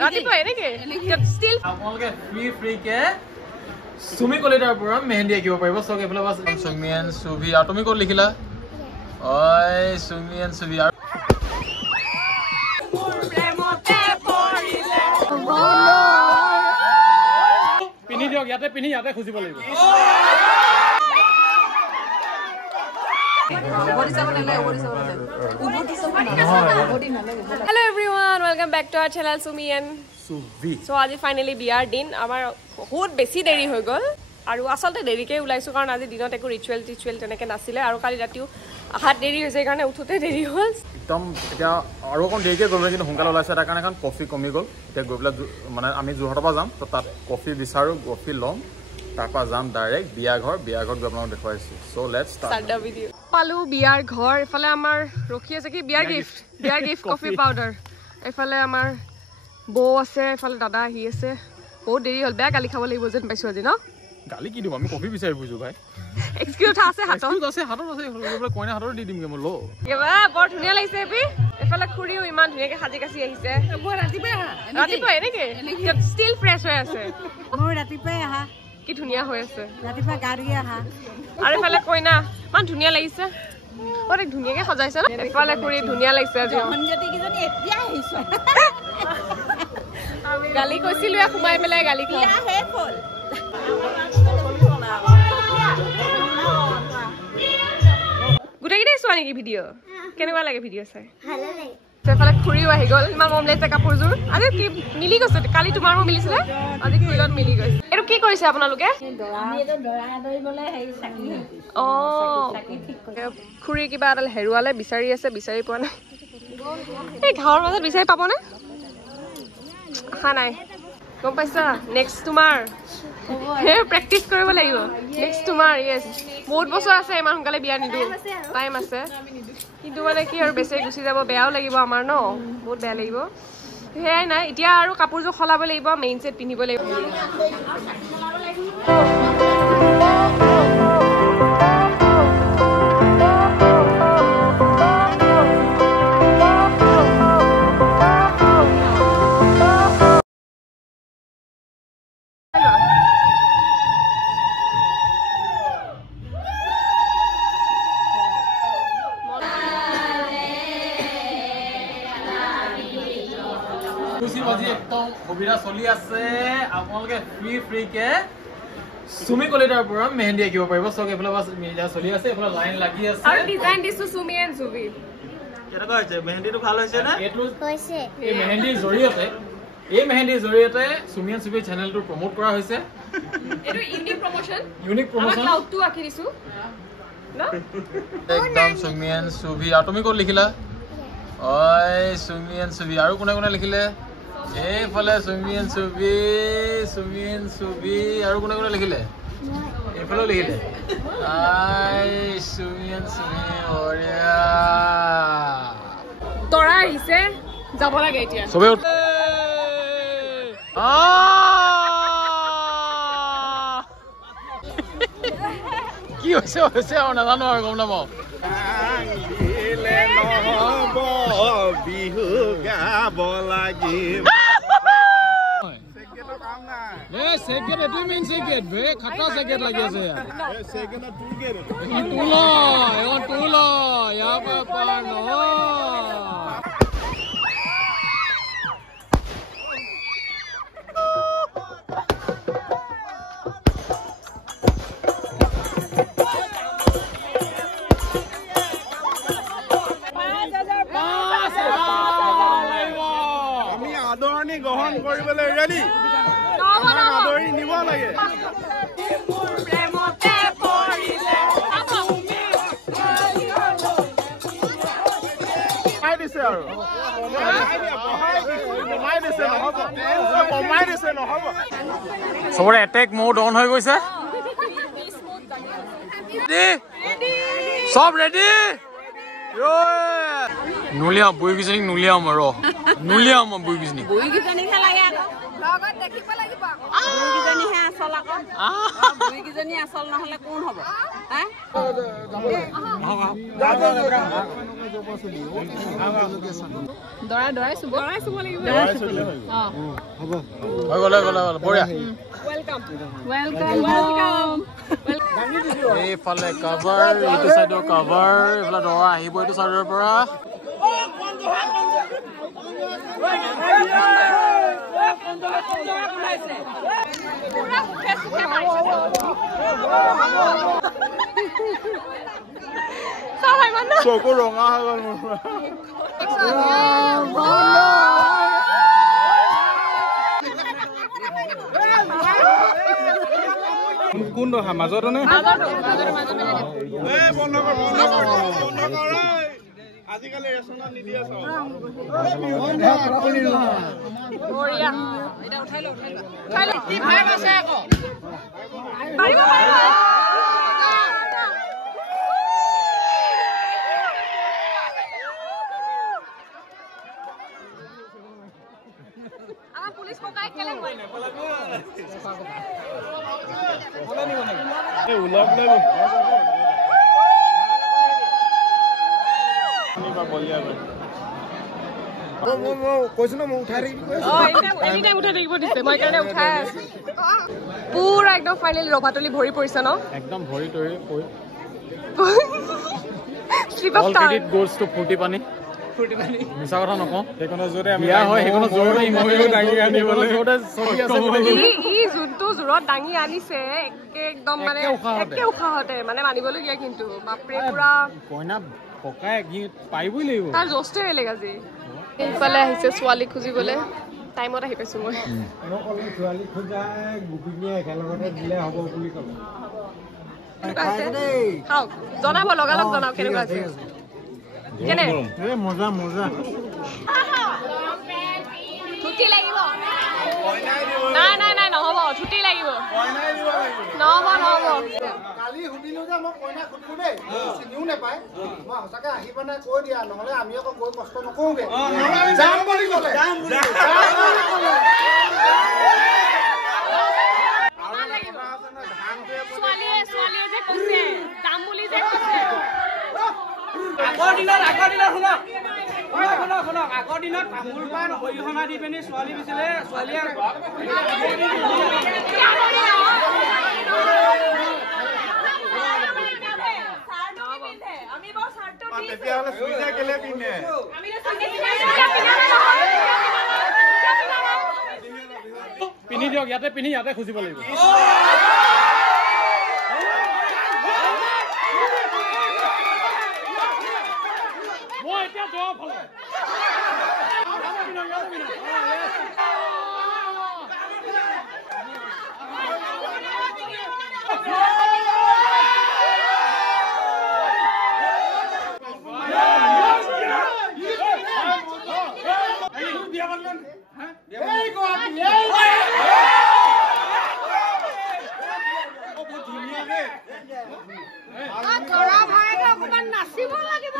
ৰাতিপুৱা এনেকে ষ্টিল আপোনালোকে ফ্ৰী কে সুমি কলিতাৰ পৰা মেহেন্দি আঁকিব পাৰিব সক এফালে বাস সুমিয়ান সুভি আৰু তুমি ক'ত লিখিলা ঐ সুমিয়ান সুভি আৰু পিনি দিয়ক ইয়াতে পিনি ইয়াতে খুজিব লাগিব Hello everyone, welcome back to our channel Sumi and Suvi. So আজি ফাইনালি বিয়াৰ দিন আমাৰ বহুত বেছি দেৰি হৈ গ'ল আৰু আসলতে দেৰিকে ওলাইছো কাৰণ আজি দিনত একো ৰিচুৱেল তেনেকে নাছিলে আৰু কালি ৰাতিও আহাত দেৰি হৈছে কাৰণে উঠোতে দেৰি হ'ল একদম এতিয়া আৰু অকণ দেৰিকে গ'ল কিন্তু সোনকালে ওলাইছে তাৰ কাৰণে কফি কমি গ'ল এতিয়া গৈ পেলাই মানে আমি যোৰহাটৰ পৰা যাম তো তাত কফি বিচাৰো কফি ল'ম তাৰপৰা যাম ডাইৰেক্ট বিয়া ঘৰত গৈ আপোনালোকক দেখুৱাইছো so let's start the video পালো বিয়াৰ ঘৰ এফালে আমাৰ ৰখি আছে কি বিয়াৰ গিফট কফি পাউডাৰ এফালে আমাৰ বৌ আছে এফালে দাদা আহি আছে বহুত দেৰি হ'ল বেয়া গালি খাব লাগিব যেন পাইছো আজি ন গালি কি দিম আমি কফি বিচাৰি বুজো ভাই এক্সকিউজ আছে হাতত আছে কইনা হাতৰ দি দিমগে মই লো কেবা বৰ ধুনীয়া লাগিছে এপি এফালে খুৰিও ইমান ধুনীয়াকে সাজি কাছি আহিছে মই ৰাতিপুৱা এনেকে ষ্টিল ফ্ৰেছ হৈ আছে মই ৰাতিপুৱা আহা কি ধুনীয়া হৈ আছে ৰাতিপুৱা গাড়ী আহা আৰু এফালে কইনা ইমান ধুনীয়া লাগিছে অৰে ধুনীয়াকে সজাইছে ন এফালে খুৰি ধুনীয়া লাগিছে আজি অঞ্জতি কিজনী এতিয়া আহিছে গালি কৈছিলো সোমাই পেলাই গালি খাই হে ফল গুটেইকেইটাই চোৱা নেকি ভিডিঅ' কেনেকুৱা লাগে ভিডিঅ' চাই ভালে লাগে সেফালে খুৰিও আহি গ'ল ইমান মৰম লাগিছে কাপোৰযোৰ আজি কি মিলি গৈছে কালি তোমাৰ মোৰ মিলিছিলে আজি খুৰিলত মিলি গৈছে এইটো কি কৰিছে আপোনালোকে খুৰি কিবা এডাল হেৰুৱালে বিচাৰি আছে বিচাৰি পোৱা নাই এই ঘৰৰ মাজত বিচাৰি পাবনে আশা নাই গম পাইছা নেক্সট তোমাৰ প্ৰেক্টিচ কৰিব লাগিব নেক্সট তোমাৰ ইয়েছ বহুত বছৰ আছে ইমান সোনকালে বিয়া নিদিওঁ টাইম আছে কিন্তু মানে কি আৰু বেছি গুচি যাব বেয়াও লাগিব আমাৰ ন বহুত বেয়া লাগিব সেয়াই নাই এতিয়া আৰু কাপোৰযোৰ সলাব লাগিব মেইন ছেট পিন্ধিব লাগিব সুবিধা চলি আছে আপোনালোকে ফ্ৰী কে সুমি কলিতাৰ পৰা মেহেন্দি আঁকিব পাৰিব সক এফালে বাস মিডিয়া চলি আছে এফালে লাইন লাগি আছে আৰু ডিজাইন দিছো সুমি এণ্ড সুভি কেনেকুৱা হৈছে মেহেন্দিটো ভাল হৈছে না এইটো হৈছে এই মেহেন্দিৰ জৰিয়তে সুমি এণ্ড সুভি চেনেলটো প্ৰমোট কৰা হৈছে এইটো ইউনিক প্ৰমোশন ক্লাউডটো আঁকি দিছো না একদম সুমি এণ্ড সুভি আৰু তুমি ক'ত লিখিলা ঐ সুমি এণ্ড সুভি আৰু কোনে লিখিলে এইফালে সুমিয়ান সুভি আৰু কোনে লিখিলে এইফালেও লিখিলে সুমিয়ান সুভি বঢ়িয়া তৰা আহিছে যাব লাগে এতিয়া চবে কি হৈছে আৰু নাজানো আৰু গম নাপাওঁ বিহু গাব লাগিব सेकेंड एटू मेन सेकेंड बे खट्टा सेकेंड लगे से यार ए second to K to low यहां पे पानो আমি আদৰণি গ্ৰহণ কৰিবলৈ ৰেডি আদৰি নিব লাগে দিছে আৰু চবৰে এটেক মোড অন হৈ গৈছে সব ৰেডি নুলিয়াম বুইকিজনীক নুলিয়াম আৰু নুলিয়াম বুইকিজনীক বুইকিজনীকহে লাগে আকৌ লগত দেখিব লাগিব আকৌ বুইকিজনীহে আচল আকৌ বুইকিজনী আচল নহ'লে কোন হ'ব হা দৰাই চুব লাগিব হ'ব হৈ গ'লে বঢ়িয়া ৱেলকাম এইফালে কভাৰ এইটো চাইডৰ কভাৰ এইফালে দৰা আহিব এইটো চাইডৰ পৰা চকু ৰঙা হৈ গ'ল মোৰ কোন ৰখা মাজত নে আজিকালি ৰেচনত নিদিয়া চাও বঢ়িয়া এটা উঠাই ল কি ভাই আছে আকৌ পাৰিব আমাৰ পুলিচ ককাই কেলে নোৱাৰে এই উলাব নাই কৈছো ন মই উঠাই থাকিব দিছে মই কাৰণে উঠাই আছো পুৰা একদম ফাইনেলি ৰভাতলি ভৰি পৰিছে ন একদম ভৰি তৰি স্লিপ অফ টাং গোলছ টু ফুটি পানী মিছা কথা নকওঁ সেইখনৰ জোৰে বিয়া হয় সেইখনৰ জোৰে মইও দাঙি আনিবলৈ চলি আছে ই যোনটো জোৰত দাঙি আনিছে একদম মানে একে উশাহতে মানে মানিবলগীয়া কিন্তু বাপৰে পুৰা কইনা পকাই পাৰিবই লাগিব তাৰ জোষ্টে বেলেগ আজি এইফালে আহিছে ছোৱালী খুজিবলৈ টাইমত আহি পাইছো মই ছোৱালী খোজাই গোপিনীয়ে একেলগতে দিলে হ'ব বুলি ক'লে খাওক জনাব লগালগ জনাওক কেনেকুৱা আছে কেনে মজা মজা ছুটি লাগিব নাই নহ'ব ছুটি লাগিব নহ'ব কালি সুধিলো যে মই কইনা সুধিলো দেই চিনিও নাপায় মই সঁচাকে আহিবা নাই কৈ দিয়া নহ'লে আমি আকৌ গৈ কষ্ট নকৰোগে যাম বুলি ক'লে ছোৱালীয়ে যে কৈছে যাম বুলি যে কৈছে আগৰ দিনত তামোল পাণ অৰিহণা দি পিনি ছোৱালী দিছিলে ছোৱালীয়ে পিন্ধি দিয়ক ইয়াতে পিন্ধি ইয়াতে খুজিব লাগিব মই এতিয়া জবাব হলো নাচিব লাগিব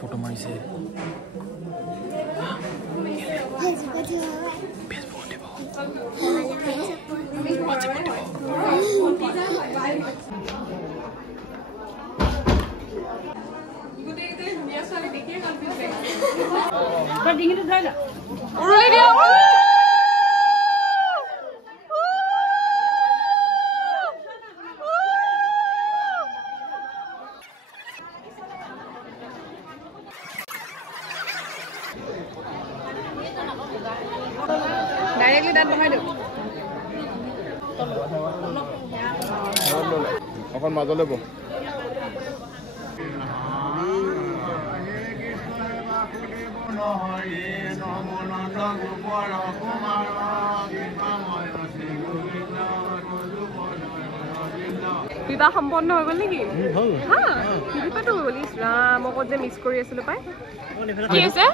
ফটো মাৰিছে ফেচবুকত দিব উৰুলি দিয়া ডাইৰেক্টলি তাত বহাই দিওঁ অকণ মাজলৈ বহ বিবাহ সম্পন্ন হৈ গ'ল নেকি হা বিবাহটো হৈ গ'ল ৰাম অকল যে মিছ কৰি আছিলোঁ পাই কি হৈছে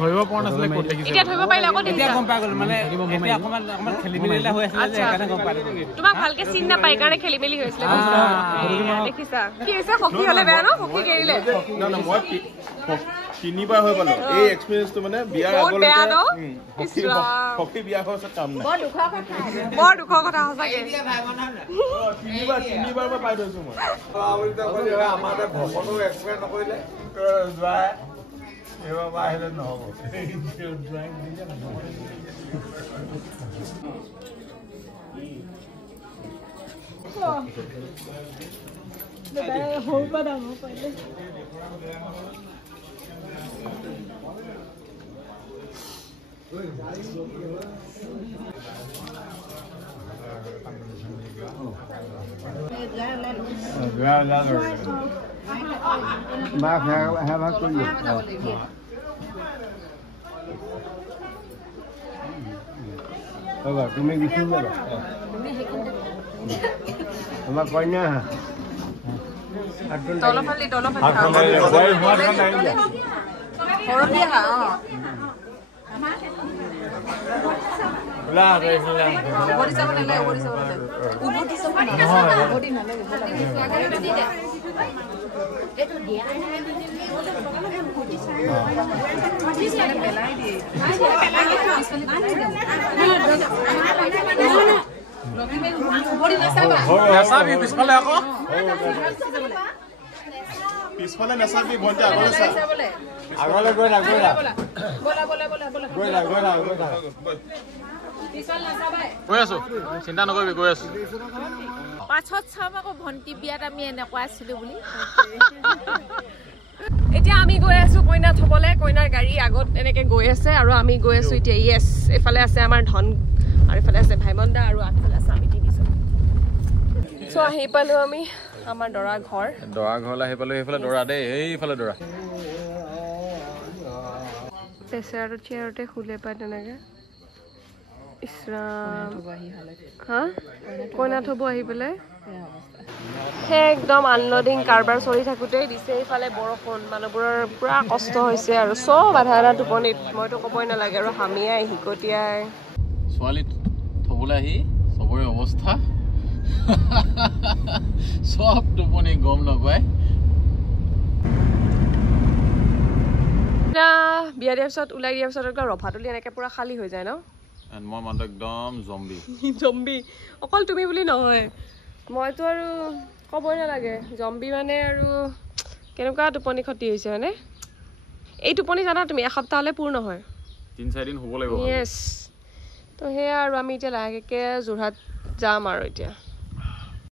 ধৰিব পৰা নাছিলে ক'ত দেখিছে এতিয়া ধৰিব পাৰিলে আকৌ এতিয়া গম পাই গ'ল মানে এতিয়া অকমান খেলিমেলি হৈ আছিলে যে সেইকাৰণে গম পালোঁ তোমাক ভালকে চিন নাপাই কাৰণে খেলি মেলি হৈছিলে দেখিছা কি হৈছে সখী হ'লে বেয়া ন সখী গেৰিলে তিনিবাৰ হৈ পালো এই এক্সপেৰিয়েন্সটো মানে বিয়াৰ আগলৈকে সখী বিয়া হোৱাৰ পিছত কাম নাই বৰ দুখৰ কথা সঁচাকে তিনিবাৰ মই পাই থৈছো মই আমাৰ ভকতো এক্সপেৰিয়েন্স নকৰিলে যোৱা এইবাৰ আহিলে নহ'ব সৰু পৰা ডাঙৰ পাৰিলে তুমি কিছু তোমার কন্যা তলফালি পিছফালে আকৌ পিছফালে নাচাবি ভণ্টি আগলৈ চা আগলৈ গৈ থাক গৈ আছো চিন্তা নকৰিবি গৈ আছো পাছত চাম আকৌ ভণ্টি বিয়াত আমি এনেকুৱা আছিলো বুলি এতিয়া আমি গৈ আছো কইনা থবলে কইনাৰ গাড়ী আগত এনেকে গৈ আছে আৰু আমি গৈ আছো এতিয়া ইয়েছ এফালে আছে আমাৰ ধন আৰু এফালে আছে ভাইমন্দা আৰু আগফালে আছে আমি তিনিজন চ' আহি পালো আমি আমাৰ দৰা ঘৰলৈ আহি পালো সেইফালে দৰা দেই এইফালে দৰা পেচাৰটো চেয়াৰতে শুলে পায় তেনেকে ইছৰাম হা কইনা থব আহি পেলাই সেই একদম আনলোডিং কাৰবাৰ চলি থাকোঁতেই দিছে এইফালে বৰষুণ মানুহবোৰৰ পুৰা কষ্ট হৈছে আৰু চব আধা আধা টোপনিত মইতো ক'বই নালাগে আৰু হামিয়াই হিকটিয়াই ছোৱালী থবলৈ আহি চবৰে অৱস্থা চব টোপনি গম নাপায় বিয়া দিয়াৰ পিছত ওলাই দিয়াৰ পিছত ৰভাতলি এনেকে পুৰা খালী হৈ যায় ন মই মানুহটো একদম জম্বি অকল তুমি বুলি নহয় মইতো আৰু ক'বই নালাগে জম্বি মানে আৰু কেনেকুৱা টোপনি ক্ষতি হৈছে হয়নে এই টোপনি জানা তুমি এসপ্তাহ হ'লে পূৰ নহয় 3-4 দিন হ'ব লাগিব য়েছ তো সেয়া আৰু আমি এতিয়া লাহেকৈ যোৰহাট যাম আৰু এতিয়া